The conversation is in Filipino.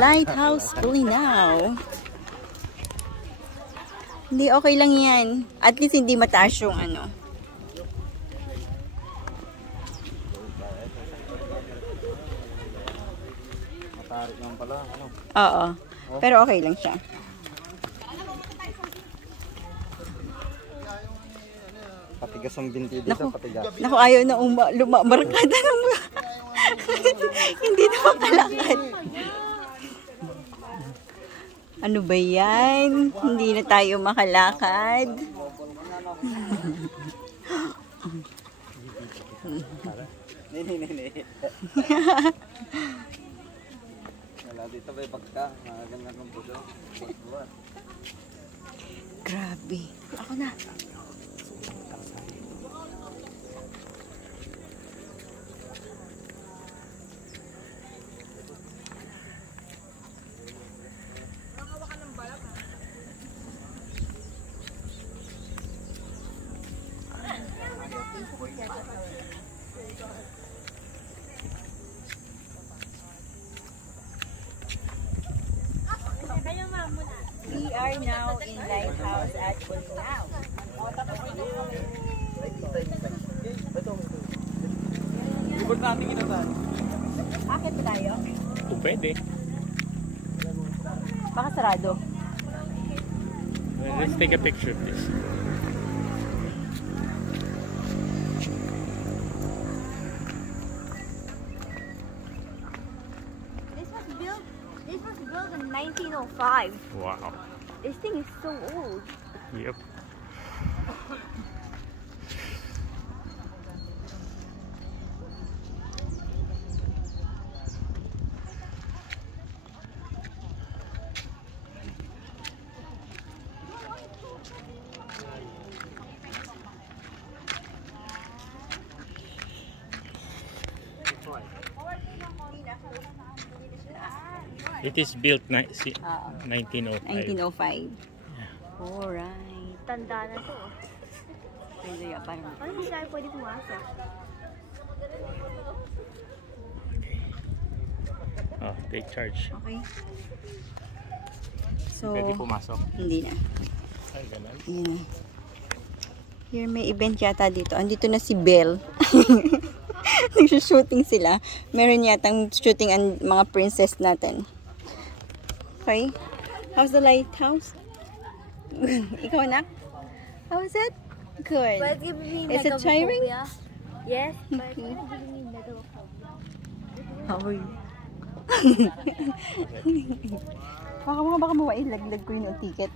Lighthouse Bolinao. Hindi, okay lang yan. At least hindi mataas yung ano. Matarik naman pala, ano? Oo. Pero okay lang siya. Patigas ang binti dito, patigas. Naku, ayaw na lumabarkada ng hindi na mapalakad. Ano ba yan? Hindi na tayo makalakad. Wala dito ba yung pagka? Magandang ng budo. Grabe. Ako na. We are now in Lighthouse at Bolinao. Ibig natin kinatan. Akit ba tayo? Kung pwede. Baka sarado. Let's take a picture, please. This was built in 1905. Wow. This thing is so old. Yep. It is built 1905. 1905. Alright. Tanda na to. Pwede ya, parang. Ano hindi tayo pwede pumasok? Oh, take charge. Okay. So, Pwede pumasok. hindi na. Ay, ganun. Ayan. Here may event yata dito. Andito na si Belle. Nag-shooting sila. Meron yatang shooting ang mga princess natin. Okay. How's the lighthouse? Ikaw na? How is it? Good. But give me Is it tiring? Yes, but give me megalophobia. How are you? baka mawailag ko yung ticket.